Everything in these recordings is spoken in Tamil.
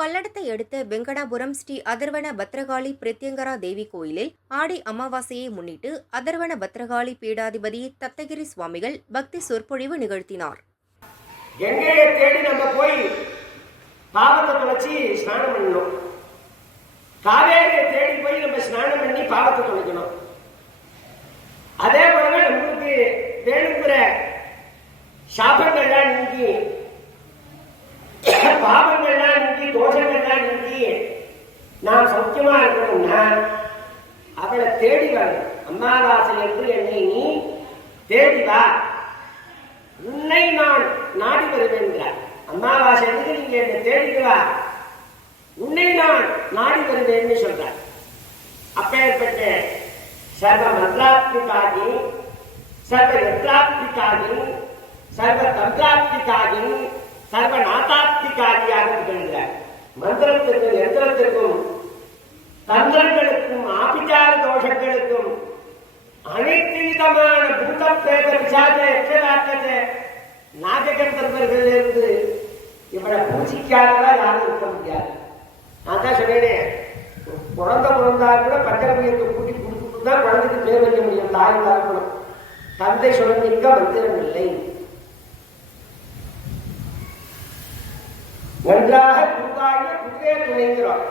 பல்லடத்தை அடுத்த வெங்கடாபுரம் ஸ்ரீ அதர்வன பத்ரகாளி பிரத்யங்கரா தேவி கோயிலில் ஆடி அமாவாசையை முன்னிட்டு அதர்வன பத்ரகாளி பீடாதிபதி தத்தகிரி சுவாமிகள் பக்தி சொற்பொழிவு நிகழ்த்தினார். கங்கையை தேடி நம்ம போய் பாவத்தை தொலைச்சி ஸ்நானம் பண்ணணும். காவேரியை தேடி போய் நம்ம ஸ்நானம் பண்ணி பாவத்தை தொலைக்கணும். அதே போல நம்மளுக்கு வேணுங்கிற சாபங்கள்லாம் நீக்கி, பாவங்கள்லாம் நீக்கி, தோஷங்கள்லாம் நீக்கி நாம் சௌக்கியமா இருக்கணும்னா அவளை தேடி வரணும். அமாவாசை என்று என்னை நீ தேடி வா, உன்னை நான் நாடி வருவேன். அமாவாசை என்று நீங்க என்னை தேடிட்டு வா, உன்னை நான் நாடி வருவேன்னு சொல்றார். அப்பேற்பட்ட சர்வ மந்திராத்மிகாகி, சர்வ யத்ராத்மிகாகி, சர்வ தந்திராத்மிகாகி, சர்வ நாதாத்மிகாகியாக திகழ்கிறார். மந்திரத்திற்கும் யந்திரத்திற்கும் தந்திரங்களுக்கும் ஆபிச்சார தோஷங்களுக்கும் அனைத்து விதமான பூத பிரேத விசாத எச்சராக்கத நாககந்தர்வர்களிலிருந்து இவளை பூஜிக்காதவா யாரும் இருக்க முடியாது. நான் தான் சொன்னேன், குழந்தை பிறந்தா கூட பஞ்சபுயத்தை கூட்டி கொடுத்துட்டு தான் குழந்தைக்கு பேர் வைக்க முடியும். தாய் பார்க்கணும். தந்தை சொல்லிக்க மந்திரம் இல்லை. நன்றாக குருவாக குருவே துணைங்கிறோம்.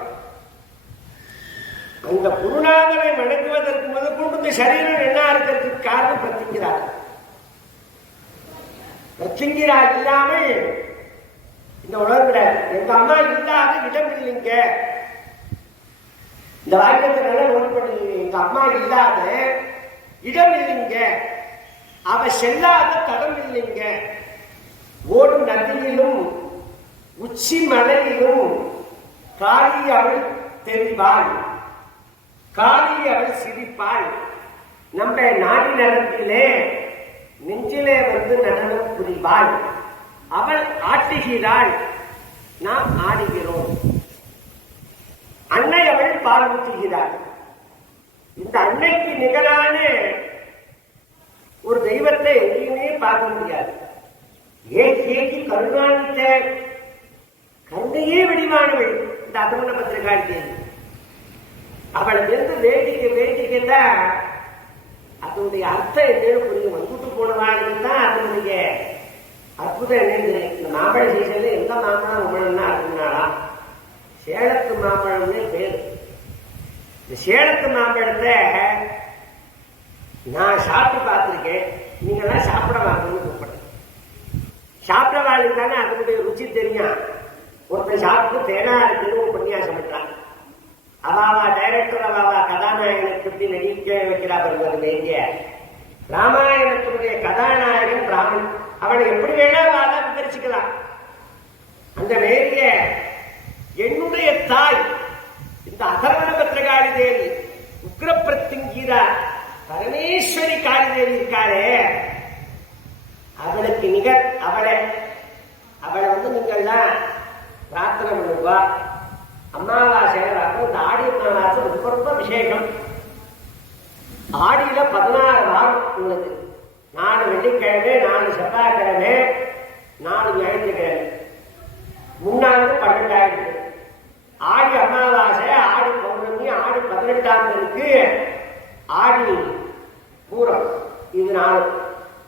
அந்த குருநாதனை வணங்குவதற்கு முதற்கொண்டு இந்த சரீரம் என்ன இருக்கிறதுக்கு காரணம் பிரத்திங்கிறார். பிரத்திங்கிறார் இல்லாமல் இந்த உலகத்துல எங்க அம்மா இல்லாத இடம் இல்லைங்க. இந்த வாக்கியத்தினால உடன்படு, எங்க அம்மா இல்லாத இடம் இல்லைங்க, அவ செல்லாத தடம் இல்லைங்க. ஓடும் நதியிலும் உச்சி மலையிலும் காளி அவள் தெரிவாள், காளி அவள் சிரிப்பாள். நம்ம நாடி நரம்பிலே நெஞ்சிலே வந்து நடனம் புரிவாள். அவள் ஆட்டுகிறாள், நாம் ஆடுகிறோம். அன்னை அவள் பாலூட்டுகிறாள். இந்த அன்னைக்கு நிகரான ஒரு தெய்வத்தை எங்கேயுமே பார்க்க முடியாது. ஏகி கருணாநித கருணையே வடிவானவள் இந்த அதர்வன பத்ரகாளி தேவி. அவளை வந்து வேண்டிக்க வேண்டிக்கதான் அதனுடைய அர்த்தம் என்னன்னு புரியும். வந்துட்டு போனவான்னு தான் அதனுடைய அற்புதம் என்னன்னு. இந்த மாம்பழ சீசன்ல எந்த மாம்பழம் உமழம்னா அப்படின்னாலாம் சேலத்து மாம்பழம்னே பேரு. இந்த சேலத்து மாம்பழத்தை நான் சாப்பிட்டு பார்த்துருக்கேன். நீங்கெல்லாம் சாப்பிட வாங்கன்னு கூப்பிடுறேன். சாப்பிட வாழ்க்கை தானே அதனுடைய ருச்சி தெரியும். ஒருத்தர் சாப்பிட்டு தேனா இருக்குன்னு உபன்யாசம் பண்றான். அவாவா டைரக்டர் அவாவா கதாநாயகனை பற்றி நடிக்க வைக்கிறா பாருங்க. வேண்டிய ராமாயணத்தினுடைய கதாநாயகன் பிராமன், அவனை எப்படி வேணாலும் விமர்சிக்கலாம். அந்த வேண்டிய என்னுடைய தாய் இந்த அதர்வன பத்ரகாளி தேவி உக்ரப்பிரத்திங்கீரா பரமேஸ்வரி காளி தேவி இருக்காளே, அவளுக்கு நிகர். அவளை வந்து நீங்கள்லாம் பிரார்த்தனை பண்ணுவா. அமாவாசை இந்த ஆடி அமாவாசை ரொம்ப ரொம்ப விசேஷம். ஆடியில 16 வாரம் உள்ளது. 4 வெள்ளிக்கிழமை, 4 செவ்வாய்க்கிழமை, 4 ஞாயிற்றுக்கிழமை, முன்னாண்டு 12 ஆயிடுது. ஆடி அமாவாசை, ஆடி பௌர்ணமி, ஆடி 18ஆம் தேதிக்கு ஆடி பூரம், இது 4.